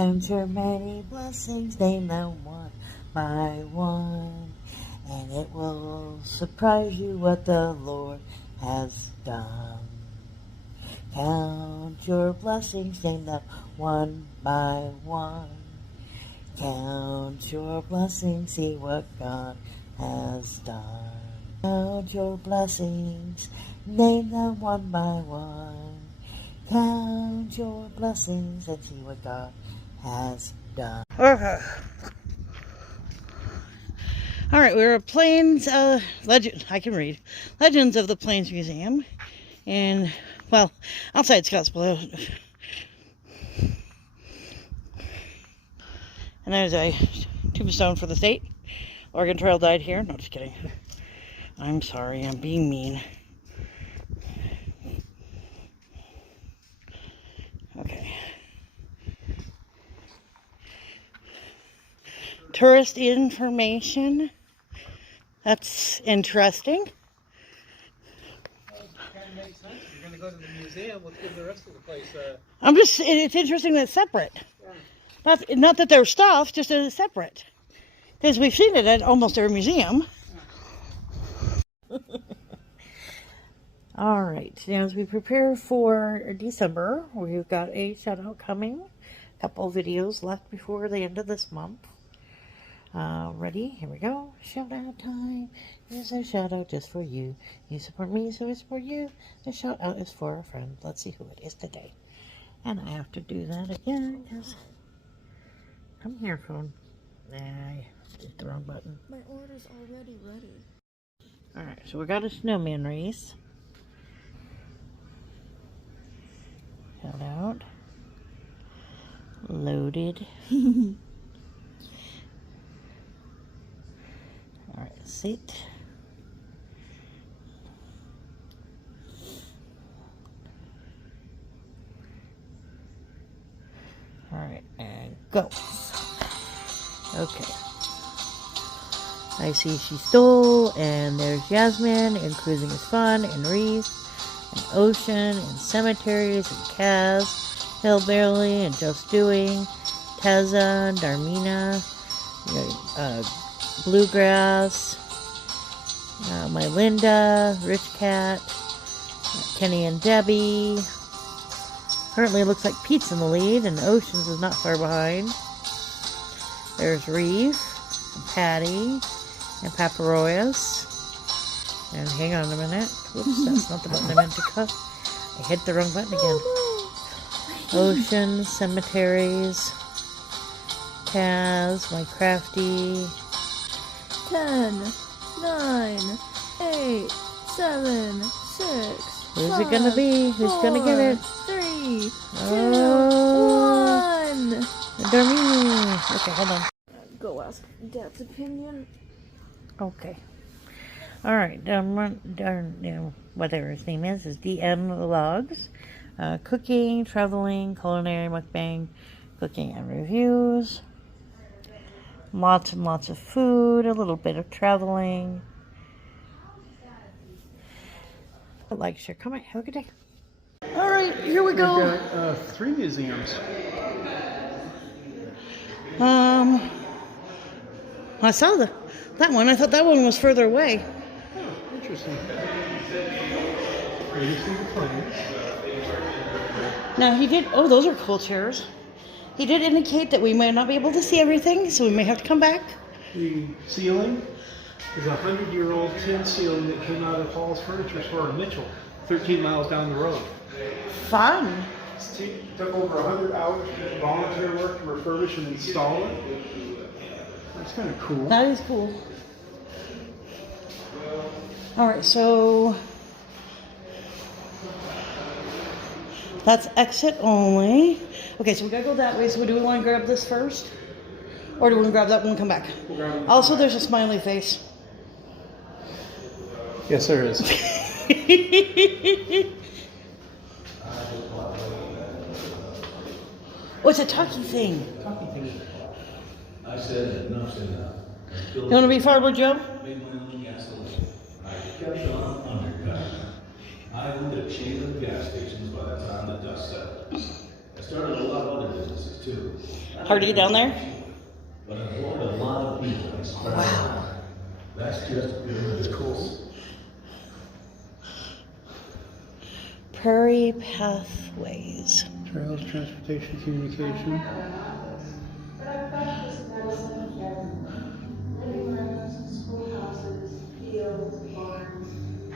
Count your many blessings, name them one by one, and it will surprise you what the Lord has done. Count your blessings, name them one by one. Count your blessings, see what God has done. Count your blessings, name them one by one. Count your blessings and see what God has done. Okay. All right, we're at Plains Legend. I can read Legends of the Plains Museum, and well, outside Scottsbluff. And there's a tombstone for the state. Oregon Trail died here. No, just kidding. I'm sorry, I'm being mean. Okay. Tourist information. That's interesting. Well, it kind of makes sense. If you're going to go to the museum, let's give the rest of the place It's interesting that it's separate. Yeah. Not that they're stuff, just that it's separate. Because we've seen it at almost every museum. All right, now as we prepare for December, we've got a shout out coming. A couple videos left before the end of this month. Ready? Here we go. Shout out time. Here's a shout out just for you. You support me, so it's for you. The shout out is for a friend. Let's see who it is today. And I have to do that again because I'm here, phone. Nah, I did the wrong button. My order's already ready. Alright, so we got a snowman race. Shout out. Loaded. Alright, sit. Alright, and go. Okay. I see she stole, and there's Yasmin, and cruising is fun, and Reef, and Ocean, and cemeteries, and Kaz, Hillbilly, and Just Doing, Teza, Darmina, Bluegrass, my Linda, Rich Cat, Kenny and Debbie. Currently it looks like Pete's in the lead, and Oceans is not far behind. There's Reef, and Patty, and Paparoyas. And hang on a minute. Whoops, that's not the button I meant to cut. I hit the wrong button again. Ocean, cemeteries, Kaz, my Crafty. 10, 9, 8, 7, 6. Who's it gonna be? Who's gonna get it? 3, 2, Oh. 1. Darmini. Okay, hold on. Go ask Dad's opinion. Okay. Alright, whatever his name is DM Vlogs. Cooking, traveling, culinary, mukbang, cooking and reviews. Lots and lots of food, a little bit of traveling. Like, share, comment, have a good day. Alright, here we go. We've got 3 museums. I saw that one. I thought that one was further away. Oh, interesting. Here you see the Plains. Now he did, oh, those are cool chairs. He did indicate that we might not be able to see everything, so we may have to come back. The ceiling is a 100-year-old tin ceiling that came out of Hall's Furniture Store in Mitchell, 13 miles down the road. Fun. It took over 100 hours of volunteer work to refurbish and install it. That's kind of cool. That is cool. Alright, so that's exit only. Okay, so we gotta go that way. So do we want to grab this first? Or do we want to grab that one and come back? Also, there's a smiley face. Yes, there is. Oh, it's a talkie thing. I said enough's enough. You want to be Farber Joe? Made my own gasoline. I kept on undercutting. I owned a chain of gas stations by the time the dust settled. I started a lot of other businesses too. Hard to get down there? But I've employed a lot of people. I started. Wow. That's just It's cool. Prairie Pathways. Trails, transportation, communication. Living rooms, schoolhouses, fields, barns,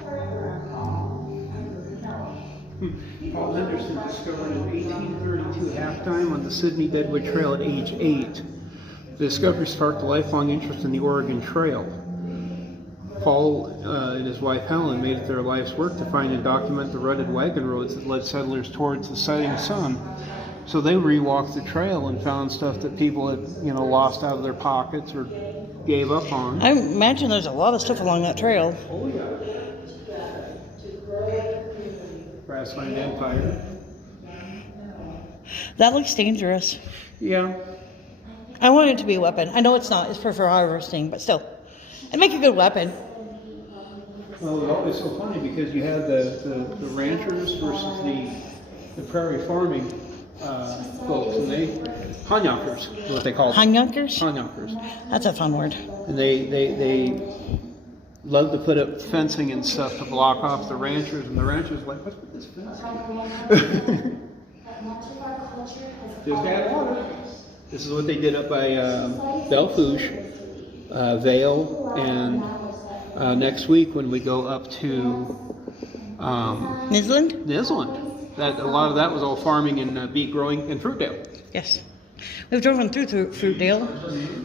wherever I'm called, I really know. Paul Henderson discovered in 1832 halftime on the Sydney Bedwood Trail at age 8. The discovery sparked a lifelong interest in the Oregon Trail. Paul and his wife Helen made it their life's work to find and document the rutted wagon roads that led settlers towards the setting sun. So they rewalked the trail and found stuff that people had, lost out of their pockets or gave up on. I imagine there's a lot of stuff along that trail. Oh yeah. Grassland Empire. That looks dangerous. Yeah. I want it to be a weapon. I know it's not. It's for harvesting, but still. It'd make a good weapon. Well, it's so funny because you had the ranchers versus the prairie farming folks, and Hanyankers is what they call them. Hanyankers? Hanyankers. That's a fun word. And they love to put up fencing and stuff to block off the ranchers, and the ranchers are like, what's with this fencing? Just add water. This is what they did up by Belle Fourche, Vale, and next week when we go up to Nisland? Nisland. That a lot of that was all farming and beet growing in Fruitdale. Yes. We've driven through Fruitdale.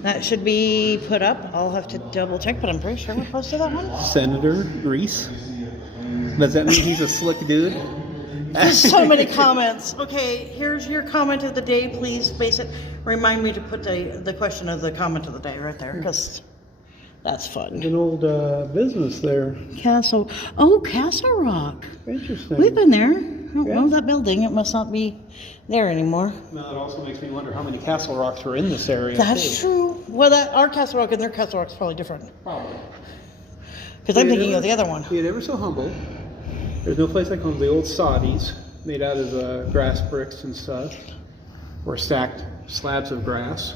That should be put up. I'll have to double check, but I'm pretty sure we're close to that one. Senator Reese. Does that mean he's a slick dude? There's so many comments. Okay, here's your comment of the day. Please remind me to put the question of the comment of the day right there, because that's fun. An old business there. Castle Rock. Interesting. We've been there. I don't know that building. It must not be there anymore. Now, it also makes me wonder how many Castle Rocks are in this area. That's too. true. Well, our Castle Rock and their Castle Rock is probably different. Probably. Because I'm thinking of the other one. Be it ever so humble. There's no place like home. The old soddies, made out of grass bricks and stuff, or stacked slabs of grass.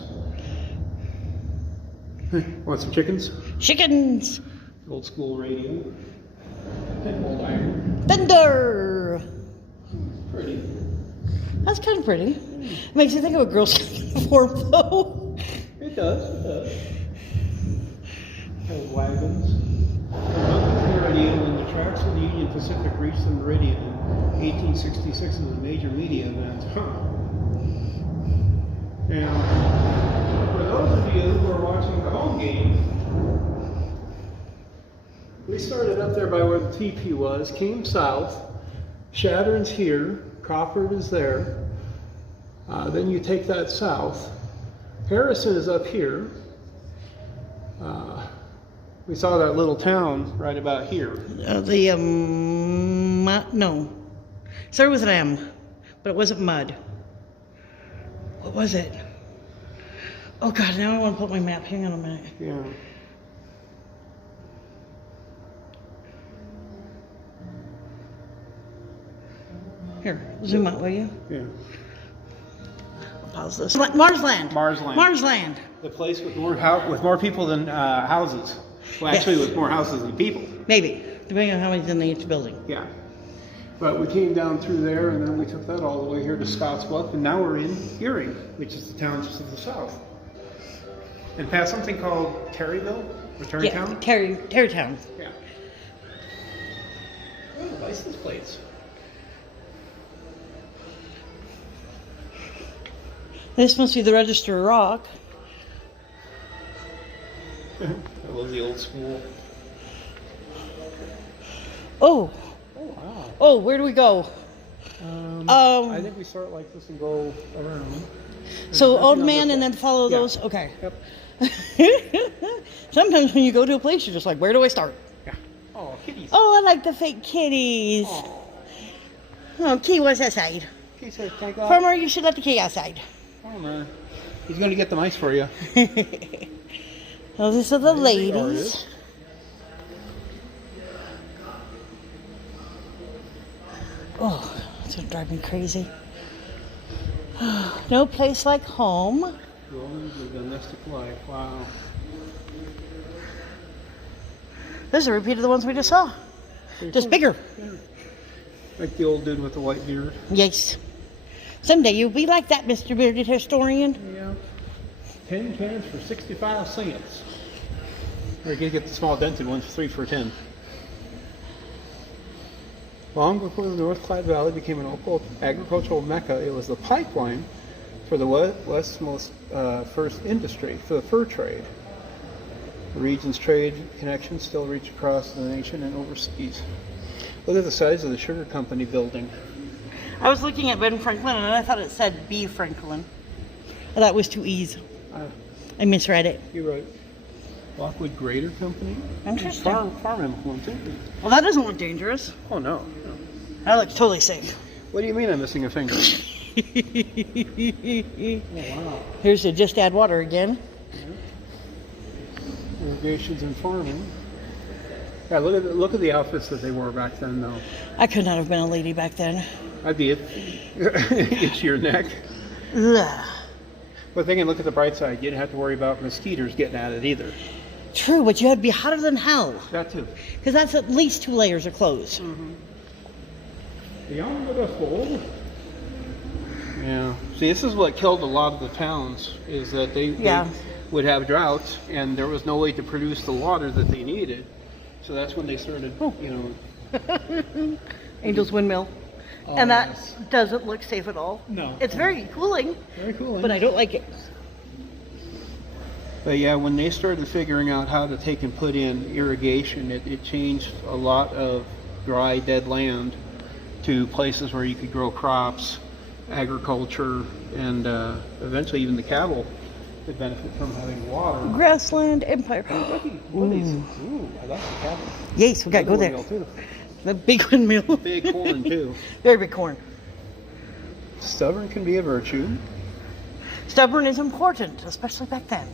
Want some chickens? Chickens. Old school radio. And old iron. Thunder. Pretty. That's kind of pretty. Makes you think of a Girl Scout uniform, though. It does. It does. Old wagons. The meridian when the tracks of the Union Pacific reached the meridian in 1866 was a major media event. And for those of you who are watching the home game, we started up there by where the TP was, came south, Shattern's here, Crawford is there, then you take that south, Harrison is up here, we saw that little town right about here. No. Started with an M, but it wasn't Mud. What was it? Oh God, now I want to put my map. Hang on a minute. Yeah. Here, zoom out, will you? Yeah. I'll pause this. Marsland. Marsland. Marsland. The place with more people than houses. Well, actually, with more houses than people. Maybe, depending on how many's in each building. Yeah. But we came down through there, and then we took that all the way here to Scotts Bluff, and now we're in Erie, which is the town just to the south. And past something called Terryville, or Terrytown? Yeah, Terrytown. Yeah. Oh, license plates. This must be the Register Rock. I love the old school. Oh, Oh, wow. oh, where do we go? I think we start like this and go around. So Nothing Old on Man this and one. then follow Yeah. those? Okay. Yep. Sometimes when you go to a place, you're just like, where do I start? Yeah. Oh, kitties. Oh, I like the fake kitties. Oh, key was outside. Okay, so can I go out? Farmer, you should let the key outside. Farmer. He's going to get the mice for you. Oh, these are the The ladies. artist. Oh, it's gonna drive me crazy. No place like home. Romans of domestic life. Wow. This is a repeat of the ones we just saw. Just bigger. Yeah. Like the old dude with the white beard. Yes. Someday you'll be like that, Mr. Bearded Historian. Yeah. 10 cans for 65 cents. Or you can get the small dented ones, 3 for 10. Long before the North Clyde Valley became an agricultural mecca, it was the pipeline for the westmost first industry, for the fur trade. The region's trade connections still reach across the nation and overseas. Look at the size of the sugar company building. I was looking at Ben Franklin and I thought it said B. Franklin. I thought it was two E's. I misread it. You're right. Lockwood Grader Company. Interesting. Farm implements. Well, that doesn't look dangerous. Oh no. That looks totally safe. What do you mean I'm missing a finger? Oh, wow. Here's the just add water again. Irrigations and farming. Yeah, look at the outfits that they wore back then, though. I could not have been a lady back then. I'd be itch your neck. Ugh. But then look at the bright side. You didn't have to worry about mosquitoes getting at it either. True, but you had to be hotter than hell. That too. Because that's at least 2 layers of clothes. Beyond the fold. Yeah. See, this is what killed a lot of the towns, is that they would have droughts, and there was no way to produce the water that they needed. So that's when they started, Angel's Windmill. Oh, And that yes. doesn't look safe at all. No. It's very cooling, Very cool. but I don't like it. But yeah, when they started figuring out how to take and put in irrigation, it changed a lot of dry, dead land to places where you could grow crops, agriculture, and eventually even the cattle could benefit from having water. Grassland Empire. Ooh, I like the cattle. Yes, we gotta go there. Windmill, too. The big windmill. Big corn too. Very big corn. Stubborn can be a virtue. Stubborn is important, especially back then.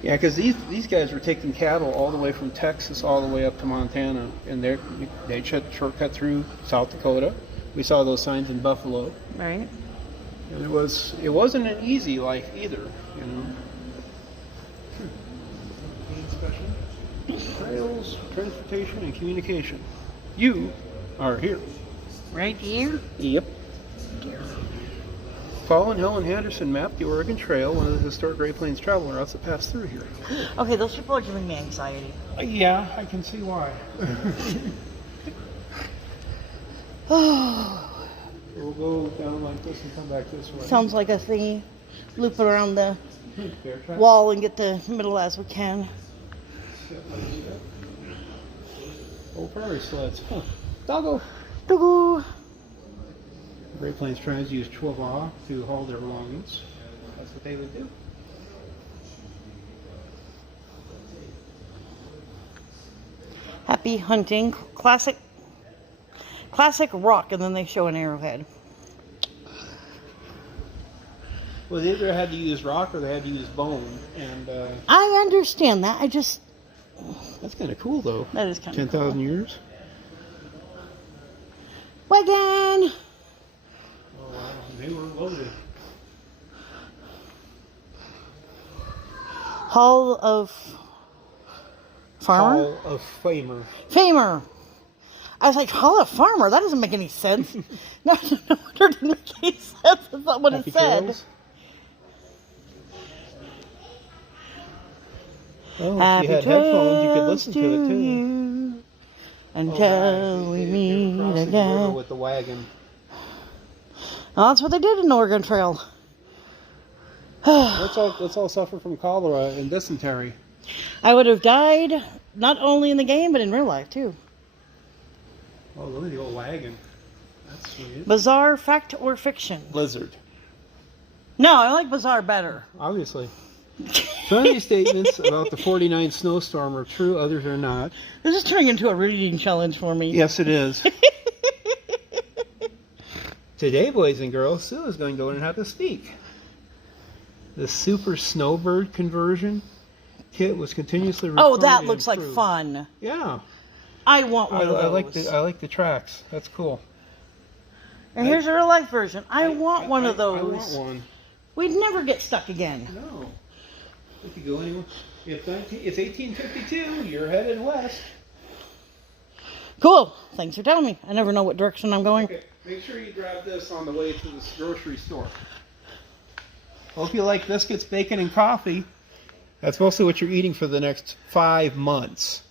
Yeah, because these guys were taking cattle all the way from Texas all the way up to Montana, and they shortcut through South Dakota. We saw those signs in Buffalo, Right. and it wasn't an easy life either, you know. Trails, transportation, and communication. You are here. Right here? Yep. Paul and Helen Henderson mapped the Oregon Trail, one of the historic Great Plains travel routes that pass through here. Okay, those people are giving me anxiety. Yeah, I can see why. We'll go down like this and come back this way. Sounds like a thingy. Loop it around the Bear trap. wall and get the middle as we can. Old prairie sleds. Huh. Doggo. Doo-goo. Great Plains tribes use Chwawa to haul their belongings. That's what they would do. Happy hunting. Classic rock, and then they show an arrowhead. Well, they either had to use rock or they had to use bone, and I understand that. that's kind of cool, though. That is kind of 10,000 years. Wagon! Oh wow, they were loaded. Hall of Farmer? Hall of Famer. Famer. I was like, Hall of Farmer? That doesn't make any sense. No, it didn't make any sense. That's not what Happy it said. Trails. Oh, Happy if you had headphones, you could trails listen to it too. you until Oh, we they were meet crossing the river again. with the wagon. Well, that's what they did in the Oregon Trail. Let's all suffer from cholera and dysentery. I would have died not only in the game, but in real life, too. Oh, look at the old wagon. That's sweet. Bizarre fact or fiction? Blizzard. No, I like bizarre better. Obviously. Some of these statements about the 49 snowstorm are true, others are not. This is turning into a reading challenge for me. Yes, it is. Today, boys and girls, Sue is going to learn how to speak. The Super Snowbird conversion kit was continuously Oh, recorded that and looks like improved. fun. Yeah. I want one of those. I like the tracks. That's cool. And here's a real life version. I want one of those. I want one. We'd never get stuck again. No. We could go anywhere. It's 1852. You're headed west. Cool. Thanks for telling me. I never know what direction I'm going. Okay. Make sure you grab this on the way to the grocery store. Hope you like biscuits, bacon, and coffee. That's mostly what you're eating for the next 5 months.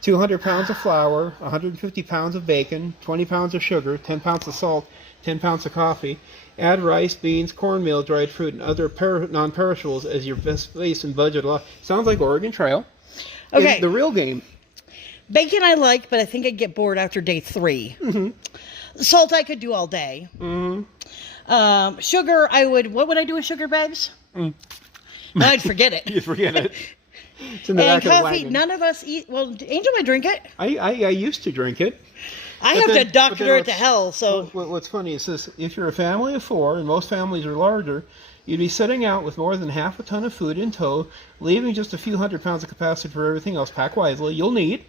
200 pounds of flour, 150 pounds of bacon, 20 pounds of sugar, 10 pounds of salt, 10 pounds of coffee. Add rice, beans, cornmeal, dried fruit, and other non-perishables as your best base and budget. Sounds like Oregon Trail. Okay. And the real game. Bacon I like, but I think I'd get bored after day 3. Mm-hmm. Salt I could do all day. Mm-hmm. Sugar I would. What would I do with sugar bags? I'd forget it. You forget it. It's in the And back of the coffee, wagon. none of us eat. Well, Angel might drink it. I used to drink it. I But have then- to doctor but then it to hell. So What's funny is this: if you're a family of 4, and most families are larger, you'd be setting out with more than half a ton of food in tow, leaving just a few hundred pounds of capacity for everything else. Pack wisely. You'll need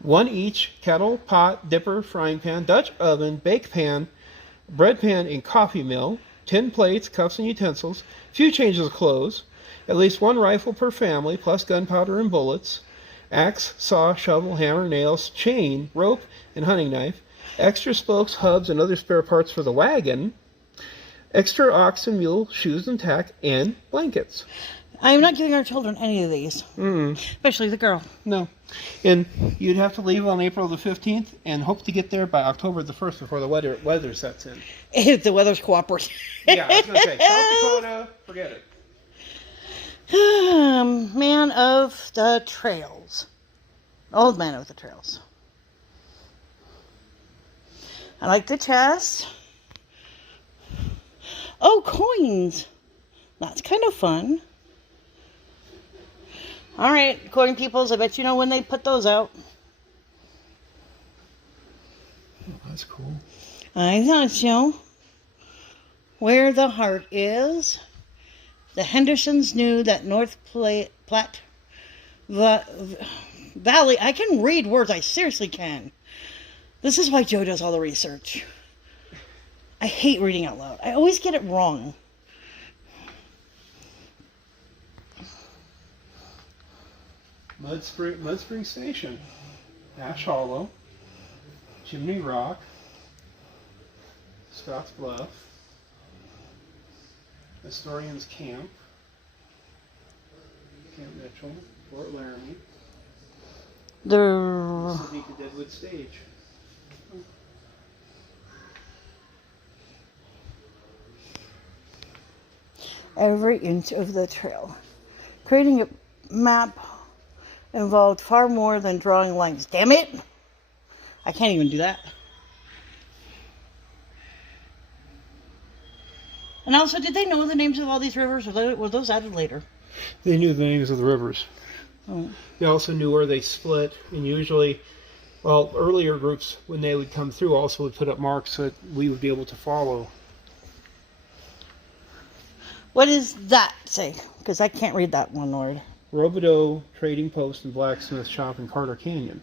1 each kettle, pot, dipper, frying pan, Dutch oven, bake pan, bread pan, and coffee mill, 10 plates, cups, and utensils, few changes of clothes, at least 1 rifle per family, plus gunpowder and bullets, axe, saw, shovel, hammer, nails, chain, rope, and hunting knife, extra spokes, hubs, and other spare parts for the wagon, extra ox and mule shoes and tack, and blankets. I'm not giving our children any of these, especially the girl. No. And you'd have to leave on April the 15th and hope to get there by October the 1st before the weather sets in. If the weather's cooperative. Yeah, I was going to say, South Dakota, forget it. Man of the trails. Old man of the trails. I like the chest. Oh, coins. That's kind of fun. All right, coin peoples, I bet you know when they put those out. Oh, that's cool. I thought so. Where the heart is. The Hendersons knew that North Platte Valley. I can read words. I seriously can. This is why Joe does all the research. I hate reading out loud. I always get it wrong. Mud Spring Station, Ash Hollow, Chimney Rock, Scotts Bluff, Historians Camp, Camp Mitchell, Fort Laramie, The Sydney to Deadwood Stage. every inch of the trail. Creating a map involved far more than drawing lines. Damn it! I can't even do that. And also, did they know the names of all these rivers, or were those added later? They knew the names of the rivers. Oh. They also knew where they split, and usually, well, earlier groups, when they would come through, also would put up marks so that we would be able to follow. What does that say? Because I can't read that one word. Robidoux Trading Post and Blacksmith Shop in Carter Canyon.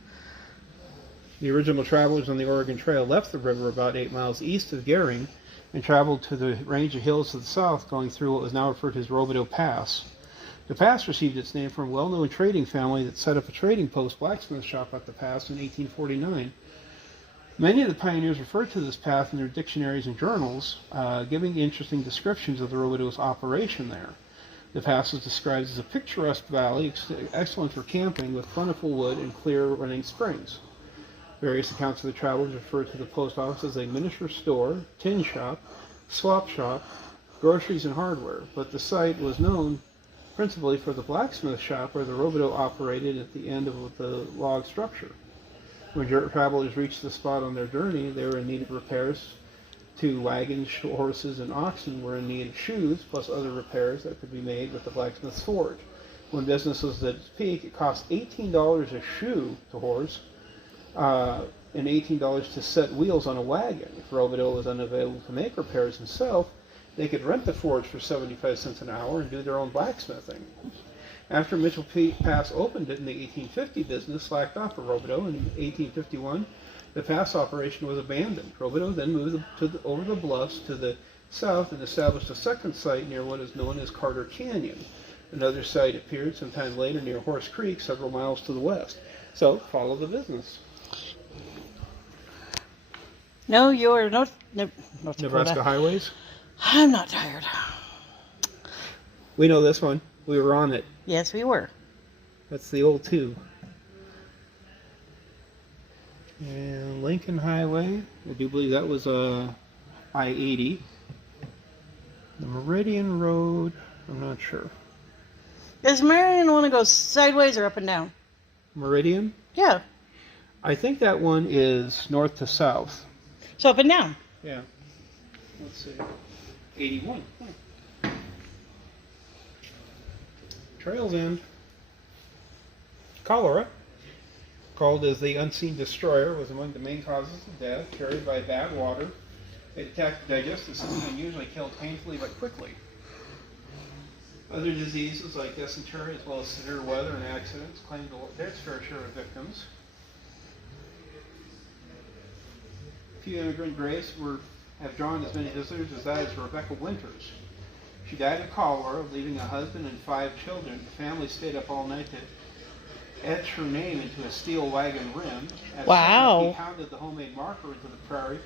The original travelers on the Oregon Trail left the river about 8 miles east of Gering and traveled to the range of hills to the south, going through what was now referred to as Robidoux Pass. The pass received its name from a well-known trading family that set up a trading post blacksmith shop at the pass in 1849. Many of the pioneers referred to this path in their dictionaries and journals, giving interesting descriptions of the Robidoux's operation there. The pass is described as a picturesque valley, excellent for camping, with plentiful wood and clear running springs. Various accounts of the travelers refer to the post office as a miniature store, tin shop, slop shop, groceries, and hardware, but the site was known principally for the blacksmith shop where the Robidoux operated at the end of the log structure. When travelers reached the spot on their journey, they were in need of repairs to wagons, horses, and oxen were in need of shoes, plus other repairs that could be made with the blacksmith's forge. When business was at its peak, it cost $18 a shoe to horse, and $18 to set wheels on a wagon. If Robidoux was unavailable to make repairs himself, they could rent the forge for 75 cents an hour and do their own blacksmithing. After Mitchell Pass opened it in the 1850, business slacked off for Robidoux. In 1851, The pass operation was abandoned. Robideau then moved over the bluffs to the south and established a second site near what is known as Carter Canyon. Another site appeared sometime later near Horse Creek, several miles to the west. So, follow the business. No, you're North Dakota. Nebraska highways. I'm not tired. We know this one. We were on it. Yes, we were. That's the old 2. And Lincoln Highway. I do believe that was I-80. The Meridian Road. I'm not sure. Does Marion want to go sideways or up and down? Meridian? Yeah. I think that one is north to south. So up and down. Yeah. Let's see. 81. Oh. Trails End. Cholera, called as the unseen destroyer, was among the main causes of death, carried by bad water. It attacked the digestive system and usually killed painfully but quickly. Other diseases like dysentery, as well as severe weather and accidents, claimed their fair share of victims. Few immigrant graves have drawn as many visitors as that of Rebecca Winters. She died of cholera, leaving a husband and 5 children. The family stayed up all night to etch her name into a steel wagon rim. Wow. He pounded the homemade marker into the prairie,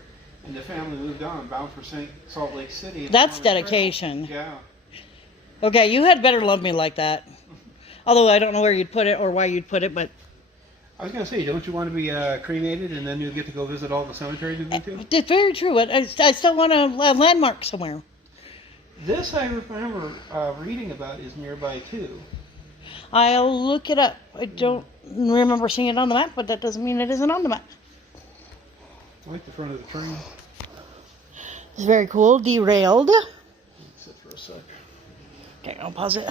and the family moved on, bound for Salt Lake City. That's dedication. Yeah. Okay, you had better love me like that. Although I don't know where you'd put it or why you'd put it, but I was going to say, don't you want to be cremated and then you'll get to go visit all the cemeteries you've been to? it's very true. I still want a landmark somewhere. This I remember reading about is nearby too. I'll look it up. I don't remember seeing it on the map, but that doesn't mean it isn't on the map. I like the front of the train. It's very cool. Derailed. Sit for a sec. Okay, I'll pause it.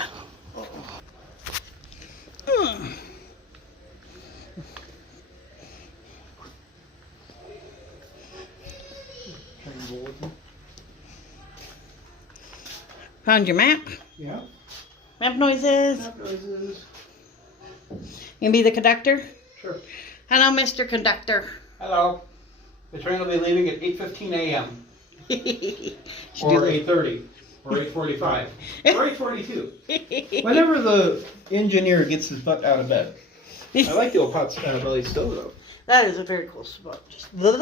Train bulletin. Found your map. Yeah. Map noises. Map noises. You can be the conductor. Sure. Hello, Mr. Conductor. Hello. The train will be leaving at 8:15 a.m. Should or do 8:30 or 8:45 or 8:42. Whenever the engineer gets his butt out of bed. I like the old belly stove though. That is a very cool spot. Just words.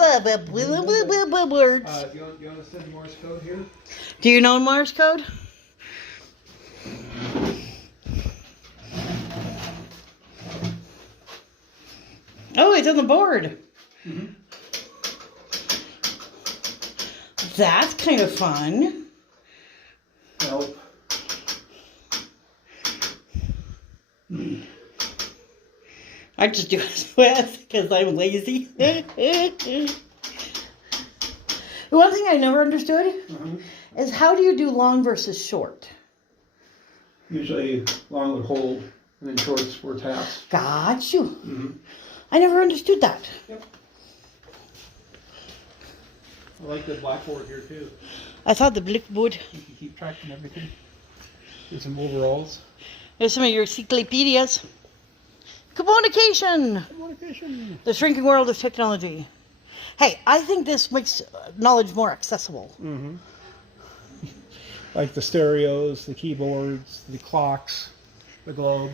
Do you want to send Morse code here? Do you know Morse code? Oh, it's on the board. Mm-hmm. That's kind of fun. Nope. I just do it with because I'm lazy. One thing I never understood is how do you do long versus short? Usually long would hold and then shorts were taps. Got you. Mm-hmm. I never understood that. Yep. I like the blackboard here too. I thought the blackboard. You can keep track of everything. There's some overalls. There's some of your encyclopedias. Communication. Communication. The shrinking world of technology. Hey, I think this makes knowledge more accessible. Mm-hmm. Like the stereos, the keyboards, the clocks, the globe,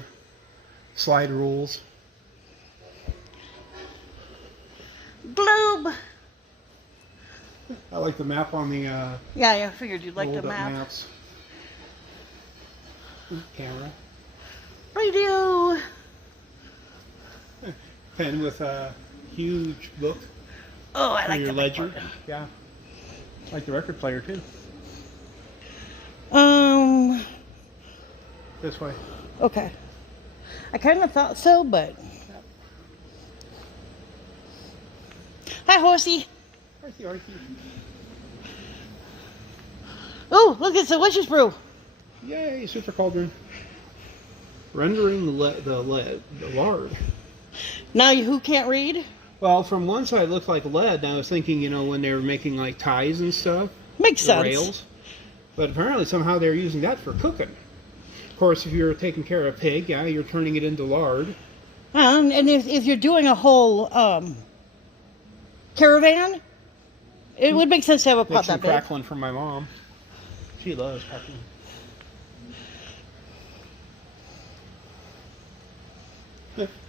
slide rules. Globe. I like the map on the Yeah, I figured you'd like the rolled up map. maps. Camera. Radio. Pen with a huge book Oh, I for like your the ledger. ledger. Yeah. I like the record player too. This way. Okay. I kind of thought so, but. Hi, horsey. Arthie, Arthie. Oh, look, it's a witch's brew. Yay, super cauldron. Rendering the lard. Now, who can't read? Well, from one side it looked like lead, and I was thinking, when they were making like ties and stuff, Makes the sense. rails. But apparently somehow they're using that for cooking. Of course, if you're taking care of a pig, yeah, you're turning it into lard. And if you're doing a whole caravan. It would make sense to have a Make pot some that big. crackling for my mom. She loves crackling.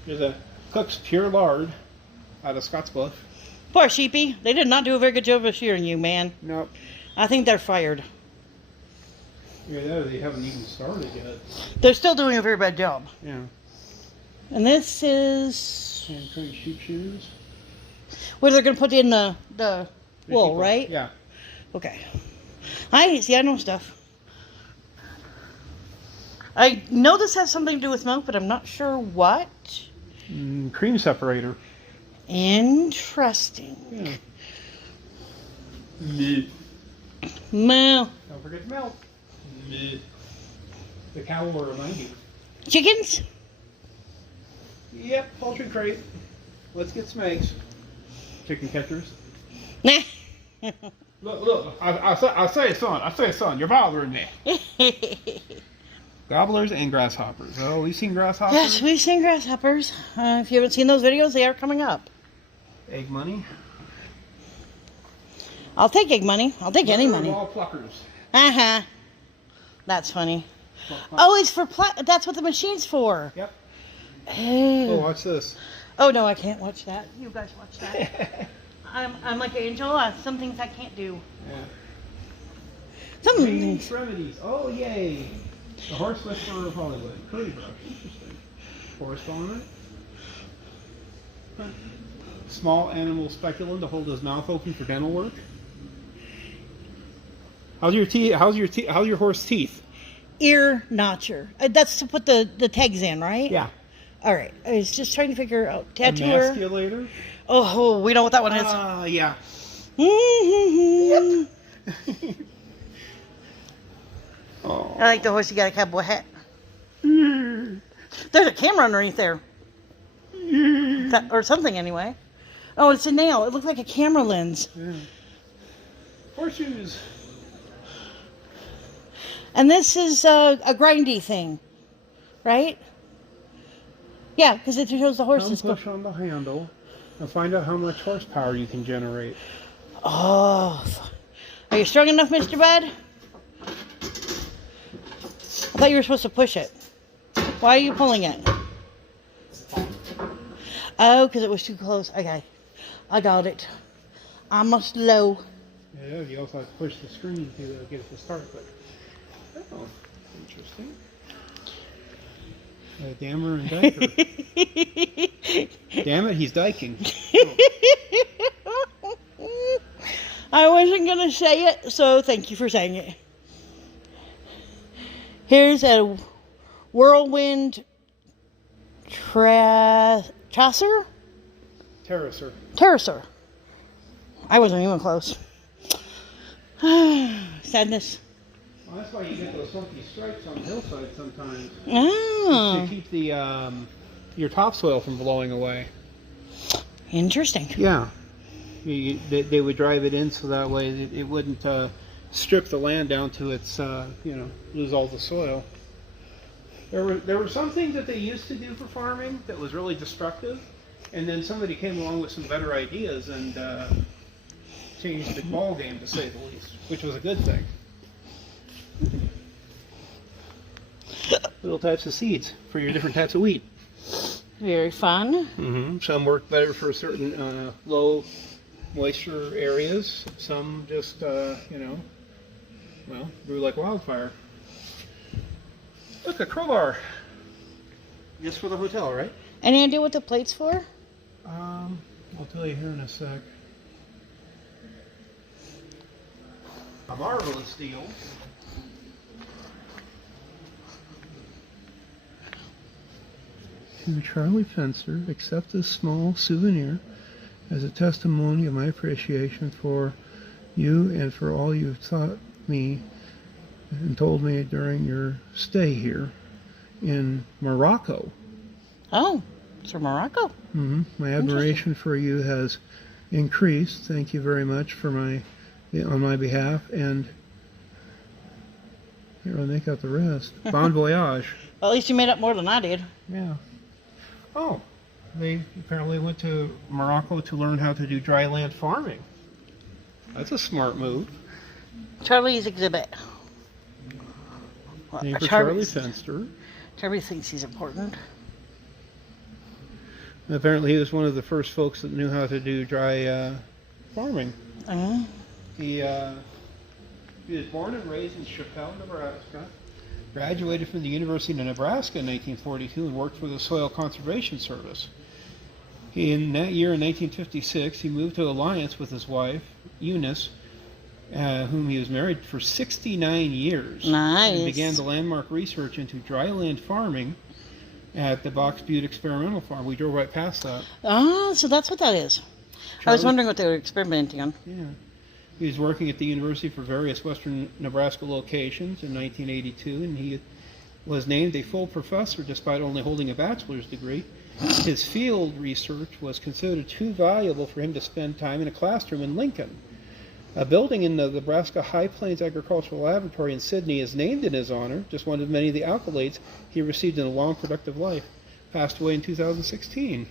There's a Cook's Pure Lard out of Scottsbluff. Poor sheepy. They did not do a very good job of shearing you, man. Nope. I think they're fired. Yeah, they haven't even started yet. They're still doing a very bad job. Yeah. And this is Hand trained sheep shears. where they're going to put in the wool, People. right? Yeah. Okay. I know stuff. I know this has something to do with milk, but I'm not sure what. Cream separator. Interesting. Yeah. Meat. Well, Don't forget the milk. Meat. The cow will remind you. chickens? Yep, poultry crate. Let's get some eggs. Chicken catchers. Nah. Look, I say son, you're bothering me. Gobblers and grasshoppers. Oh, we've seen grasshoppers. Yes, we've seen grasshoppers. If you haven't seen those videos, they are coming up. Egg money. I'll take egg money. I'll take any money. All pluckers. Uh-huh. That's funny. Oh, it's for that's what the machine's for. Yep. Oh, Oh. watch this. Oh no, I can't watch that. You guys watch that. I'm like Angel. Some things I can't do. Yeah. Some Cleaning things. remedies. Oh, yay. The horse whisperer of Hollywood. Curly brush. Interesting. Forest owner. Huh. Small animal speculum to hold his mouth open for dental work. How's your teeth? How's your horse teeth? Ear notcher. That's to put the tags in, right? Yeah. All right. I was just trying to figure out tattooer. Emasculator. Oh, we know what that one is. Yeah. Mhm. Oh. I like the horse. You got a cowboy hat. There's a camera underneath there. Or something anyway. Oh, it's a nail. It looks like a camera lens. Yeah. Horseshoes. And this is a grindy thing, right? Yeah, because it shows the Come horses. push on the handle and find out how much horsepower you can generate. Oh, are you strong enough, Mr. Bud? I thought you were supposed to push it. Why are you pulling it? Oh, because it was too close. Okay, I got it. I'm a slow. Yeah, you also have to push the screen to get it to start. But oh, interesting. Dammer and diker. Damn it, he's diking. I wasn't going to say it, so thank you for saying it. Here's a whirlwind trasser? Terracer. Terracer. I wasn't even close. Sadness. Well, that's why you get those funky stripes on the hillside sometimes. Oh, To keep the your topsoil from blowing away. interesting. Yeah. They would drive it in so that way it wouldn't strip the land down to its, lose all the soil. There were some things that they used to do for farming that was really destructive, and then somebody came along with some better ideas and changed the ball game, to say the least, which was a good thing. Little types of seeds for your different types of wheat. Very fun. Mm-hmm. Some work better for certain low moisture areas. Some just, grew like wildfire. Look, a crowbar. Just for the hotel, right? Any idea what the plate's for? I'll tell you here in a sec. A marvelous deal. To Charlie Fencer, accept this small souvenir as a testimony of my appreciation for you and for all you've taught me and told me during your stay here in Morocco. Oh, it's from Morocco. My admiration for you has increased. Thank you very much on my behalf. And here, I'll make out the rest. Bon voyage. Well, at least you made up more than I did. Yeah. Oh, They apparently went to Morocco to learn how to do dry land farming. That's a smart move. Charlie's exhibit. Name for Charlie Charlie's- Fenster. Charlie thinks he's important. And apparently he was one of the first folks that knew how to do dry farming. Uh-huh. He was born and raised in Chappelle, Nebraska. Graduated from the University of Nebraska in 1942 and worked for the Soil Conservation Service. In that year, in 1956, he moved to Alliance with his wife, Eunice, whom he was married for 69 years. Nice. And began the landmark research into dryland farming at the Box Butte Experimental Farm. We drove right past that. Ah, so that's what that is. I was Charlie- wondering what they were experimenting on. Yeah. He was working at the university for various western Nebraska locations in 1982, and he was named a full professor despite only holding a bachelor's degree. His field research was considered too valuable for him to spend time in a classroom in Lincoln. A building in the Nebraska High Plains Agricultural Laboratory in Sydney is named in his honor, just one of many of the accolades he received in a long, productive life. Passed away in 2016.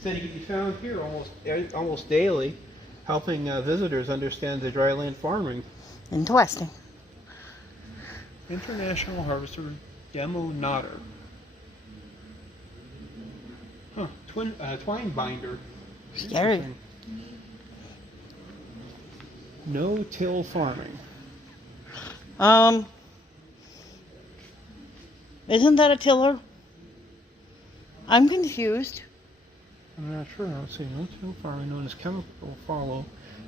Said he could be found here almost daily, helping visitors understand the dryland farming. Interesting. International Harvester Demo Nodder. Huh, twine binder. Scary. Interesting. No-till farming. Isn't that a tiller? I'm confused. I'm not sure. Let's see. No-till farming, known as chemical fallow,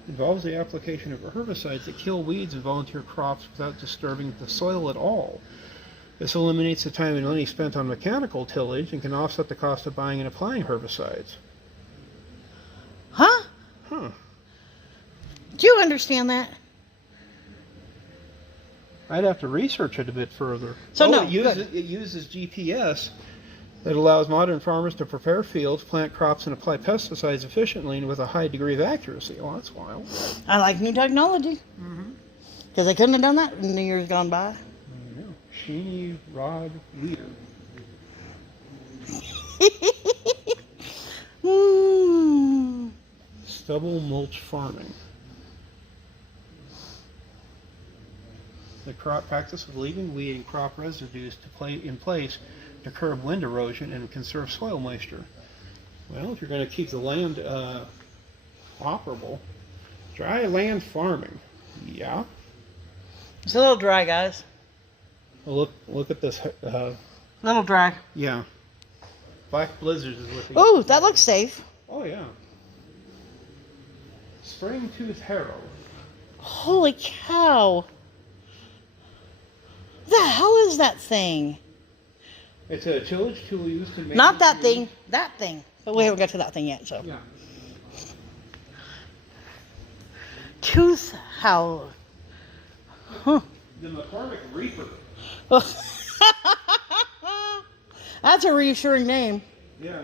involves the application of herbicides that kill weeds in volunteer crops without disturbing the soil at all. This eliminates the time and money spent on mechanical tillage and can offset the cost of buying and applying herbicides. Huh? Huh. Do you understand that? I'd have to research it a bit further. So no, it uses GPS that allows modern farmers to prepare fields, plant crops, and apply pesticides efficiently and with a high degree of accuracy. Oh, that's wild. I like new technology. Because I couldn't have done that in the years gone by. I know. Sheeny Rod Leader. Stubble mulch farming. The crop practice of leaving weed and crop residues in place to curb wind erosion and conserve soil moisture. Well, if you're going to keep the land operable, dry land farming. Yeah. It's a little dry, guys. Well, look at this. Little dry. Yeah. Black blizzards is what they. Ooh, that looks safe. Oh yeah. Spring tooth harrow. Holy cow. The hell is that thing? It's a tillage tool used to make. Not that thing. That thing. But we haven't got to that thing yet, so. Yeah. Tooth howl. Huh. The McCormick Reaper. That's a reassuring name. Yeah.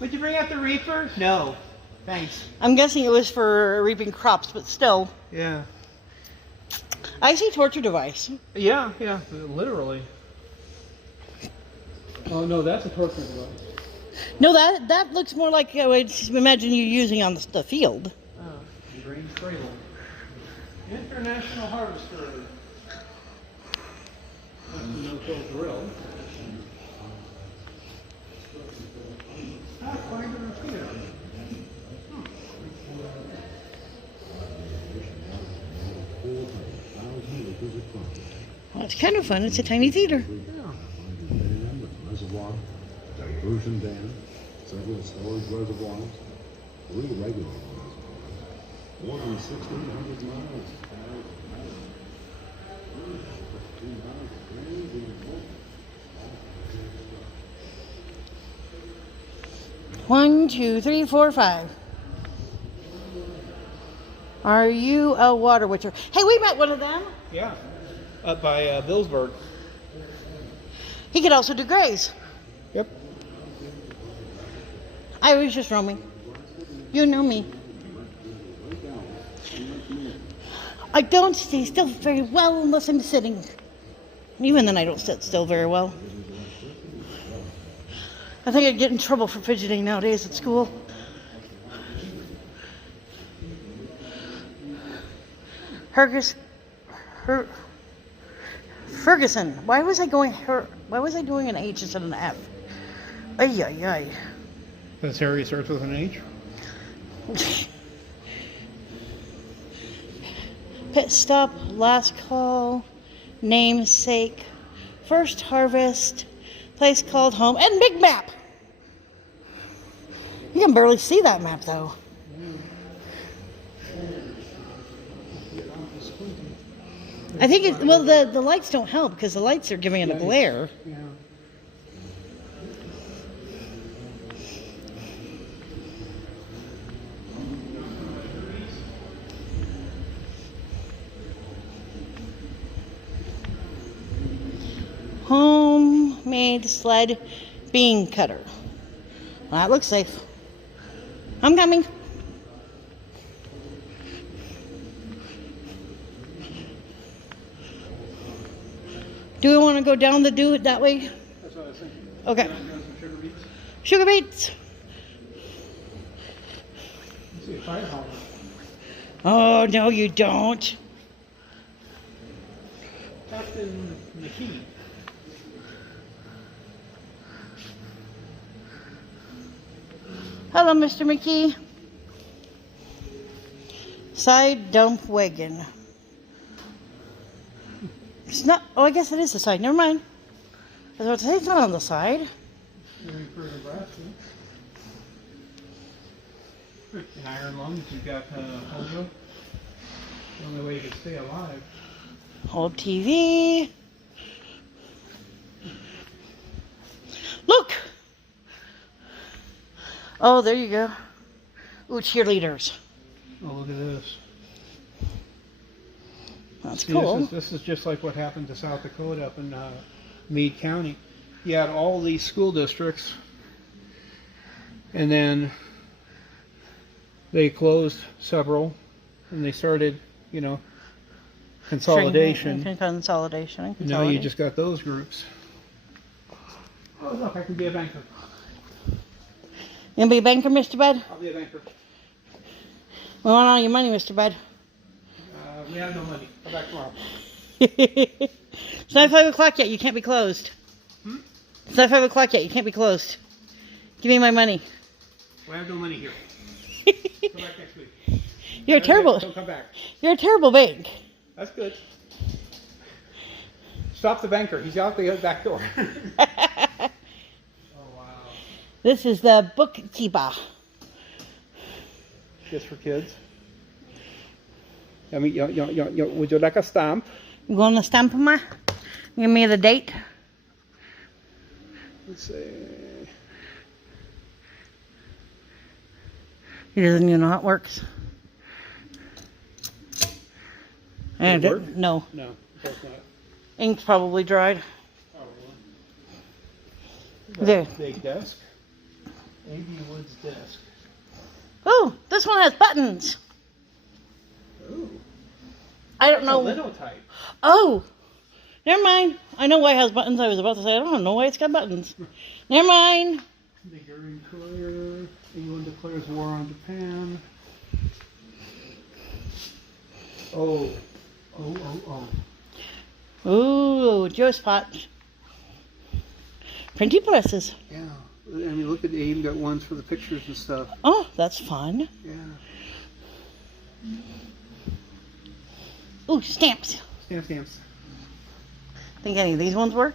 Would you bring out the Reaper? No. Thanks. I'm guessing it was for reaping crops, but still. Yeah. I see torture device. Yeah, literally. Oh no, that's a torture device. No, that looks more like I would imagine you using on the field. Oh, grain cradle. International Harvester. That's a no-till drill. Pathfinder repeater. Well, it's kind of fun. It's a tiny theater. Reservoir, diversion dam, several storage reservoirs, 3 regular ones, more than 1,600 miles. 1, 2, 3, 4, 5. Are you a water witcher? Hey, we met one of them. Yeah. Up by Billsburg. He could also do grays. Yep. I was just roaming. You know me. I don't stay still very well unless I'm sitting. Even then I don't sit still very well. I think I'd get in trouble for fidgeting nowadays at school. Ferguson. Why was I doing an H instead of an F? Ay, ay, ay. This area starts with an H. Pit stop, last call, namesake, first harvest, place called home, and big map. You can barely see that map though. I think the lights don't help because the lights are giving it a glare. Yeah. Homemade sled bean cutter. Well, that looks safe. I'm coming. Do we want to go down that way? That's what I was thinking. Okay. You want some sugar beets? Sugar beets. You see a fire hydrant. Oh, no, you don't. Captain McKee. Hello, Mr. McKee. Side dump wagon. It's not. Oh, I guess it is the side. Never mind. I was about to say it's not on the side. Very for Nebraska. In iron lungs, you've got polio. The only way you can stay alive. Old TV. Look. Oh, there you go. Ooh, cheerleaders. Oh, look at this. That's See, cool. This is just like what happened to South Dakota up in Meade County. You had all these school districts, and then they closed several, and they started, consolidation. Consolidation. And now you just got those groups. Oh, look, I can be a banker. You gonna be a banker, Mr. Bud? I'll be a banker. We want all your money, Mr. Bud. We have no money. Come back tomorrow. It's not 5 o'clock yet. You can't be closed. Hmm? It's not 5 o'clock yet. You can't be closed. Give me my money. We have no money here. Come back next week. You're a terrible. Don't come back. You're a terrible bank. That's good. Stop the banker. He's out the back door. Oh, wow. This is the bookkeeper. Just for kids. Would you like a stamp? You going to stamp me? Give me the date. Let's see. He doesn't even know how it works. Does it work? No. No, of course not. Ink's probably dried. Oh, really? There. Big desk. A.B. Wood's desk. Oh, this one has buttons. Ooh. I don't know. Linotype. Oh, never mind. I know why it has buttons. I was about to say, I don't know why it's got buttons. Never mind. The Gary Courier. England declares war on Japan. Oh. Ooh, Joe Spot. Printing presses. Yeah. I mean, look at they even got ones for the pictures and stuff. Oh, that's fun. Yeah. Ooh, stamps. Stamps. Think any of these ones work?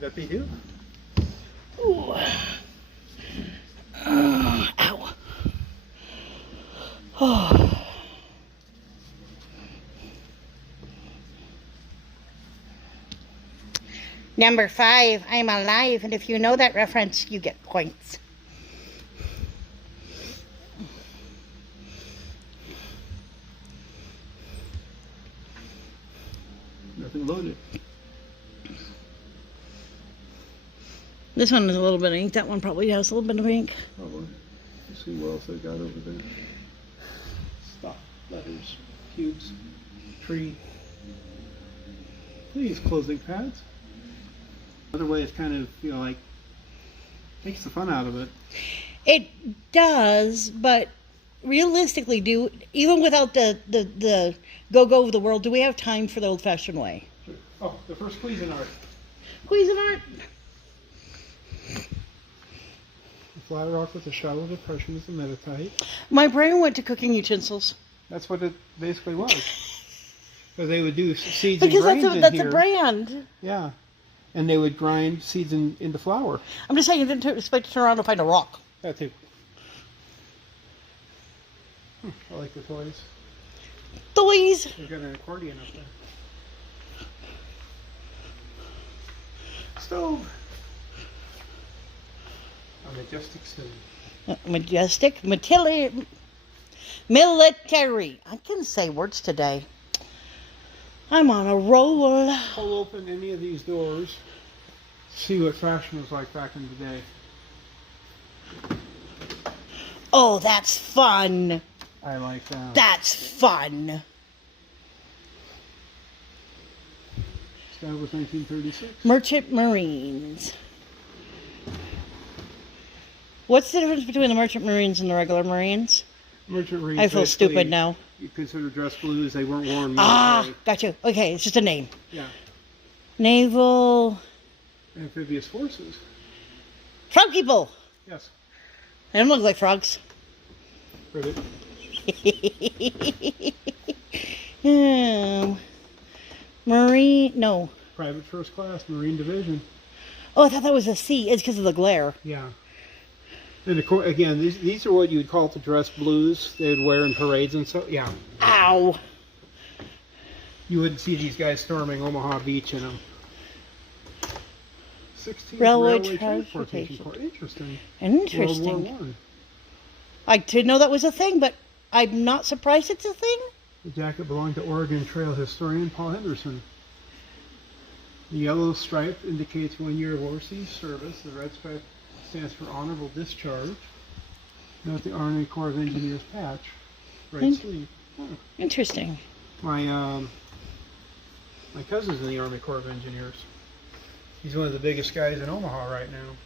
That they do. Ooh. Ow. Oh. Number 5, I'm alive, and if you know that reference, you get points. Nothing loaded. This one is a little bit of ink. That one probably has a little bit of ink. Probably. Let's see what else they got over there. Stop. Letters. Cubes. Tree. These closing pads. Another way is kind of, like Takes the fun out of it. It does, but realistically, even without the go of the world, do we have time for the old-fashioned way? Oh, the first Cuisinart. Cuisinart? The flat rock with a shallow depression is a metatite. My brain went to cooking utensils. That's what it basically was. So they would do seeds Because and grains that's in a here. brand. Yeah. And they would grind seeds into flour. I'm just saying, you didn't expect to turn around and find a rock. That too. I like the toys. Toys! They've got an accordion up there. Stove. A majestic stove. Majestic. Military. I can say words today. I'm on a roll. Pull open any of these doors. See what fashion was like back in the day. Oh, that's fun. I like that. That's fun. Established 1936. Merchant Marines. What's the difference between the Merchant Marines and the regular Marines? Merchant Marines. I feel basically, stupid now. You consider dress blues. They weren't worn Ah, military. gotcha. Okay, it's just a name. Yeah. Naval Amphibious forces. frog people. Yes. They don't look like frogs. Rivet. Marine. No. Private first class. Marine division. Oh, I thought that was a C. It's because of the glare. Yeah. And of course, again, these are what you would call the dress blues. They would wear in parades and so. Yeah. Ow. You wouldn't see these guys storming Omaha Beach in them. 16th Railway Transportation transportation. Corps. Interesting. Interesting. World War I. I didn't know that was a thing, but I'm not surprised it's a thing. The jacket belonged to Oregon Trail historian Paul Henderson. The yellow stripe indicates 1 year of overseas service. The red stripe stands for honorable discharge. Note the Army Corps of Engineers patch. Right sleeve. Oh. Interesting. My cousin's in the Army Corps of Engineers. He's one of the biggest guys in Omaha right now.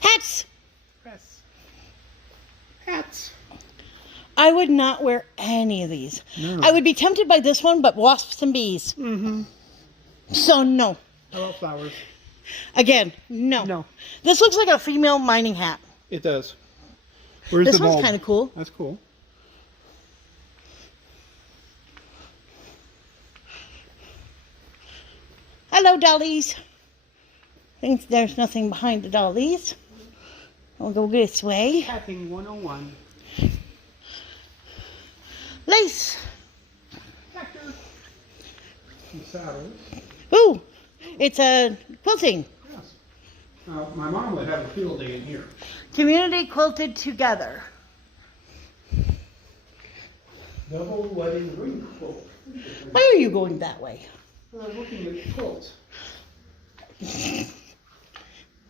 Hats! Hats. Hats. I would not wear any of these. No. I would be tempted by this one, but wasps and bees. Mm-hmm. So no. How about flowers? Again, no. No. This looks like a female mining hat. It does. Where's This the one's bulb? kind of cool. That's cool. Hello, dollies. Think there's nothing behind the dollies. I'll go this way. Tapping 101. Lace. Tractor. Some saddles. Ooh, it's a quilting. Yes. My mom would have a field day in here. Community quilted together. Double wedding ring quilt. Why are you going that way? I was looking at quilts.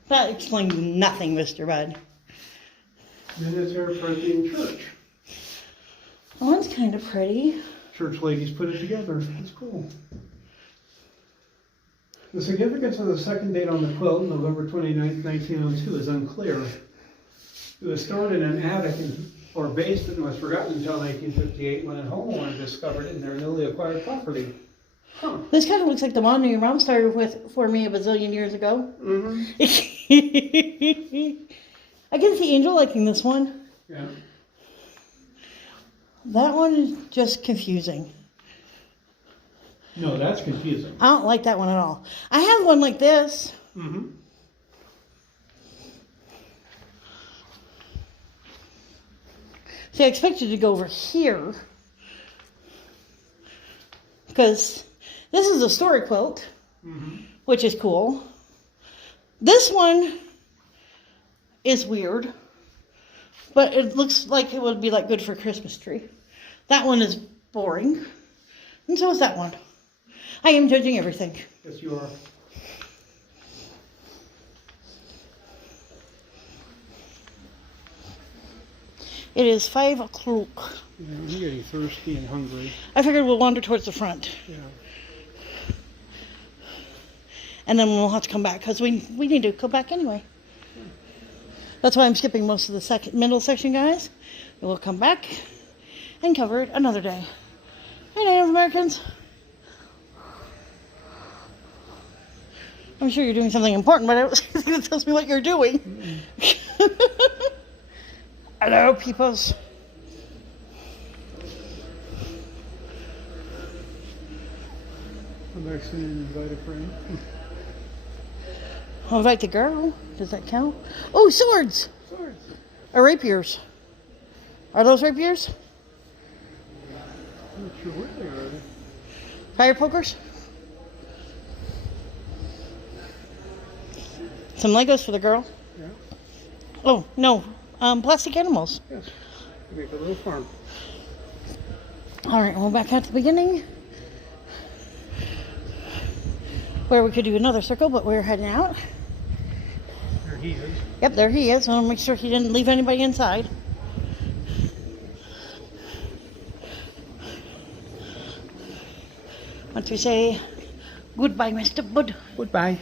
That explains nothing, Mr. Bud. Miniature Corinthian church. Oh, that's kind of pretty. Church ladies put it together. It's cool. The significance of the second date on the quilt, November 29th, 1902, is unclear. It was stored in an attic or basement and was forgotten until 1958 when a homeowner discovered it in their newly acquired property. Huh. This kind of looks like the monitor your mom started with for me a bazillion years ago. Mm-hmm. I can see Angel liking this one. Yeah. That one is just confusing. No, that's confusing. I don't like that one at all. I have one like this. Mm-hmm. See, I expected to go over here. Because this is a story quilt, which is cool. This one is weird, but it looks like it would be like good for a Christmas tree. That one is boring, and so is that one. I am judging everything. Yes, you are. It is 5 o'clock. Yeah, I'm getting thirsty and hungry. I figured we'll wander towards the front, Yeah. and then we'll have to come back because we need to go back anyway. That's why I'm skipping most of the middle section, guys. And we'll come back and cover it another day. Hi, Native Americans. I'm sure you're doing something important, but I don't think it tells me what you're doing. Hello, peoples. I'm actually invite a friend. I'll invite the girl. Does that count? Oh, swords! Swords. Or rapiers. Are those rapiers? I'm not sure what they are. Fire pokers? Some Legos for the girl. Yeah. Oh, no. Plastic animals. Yes. Make a little farm. All right, we'll back out to the beginning. Where we could do another circle, but we're heading out. There he is. Yep, there he is. I want to make sure he didn't leave anybody inside. Once we say goodbye, Mr. Bud. Goodbye.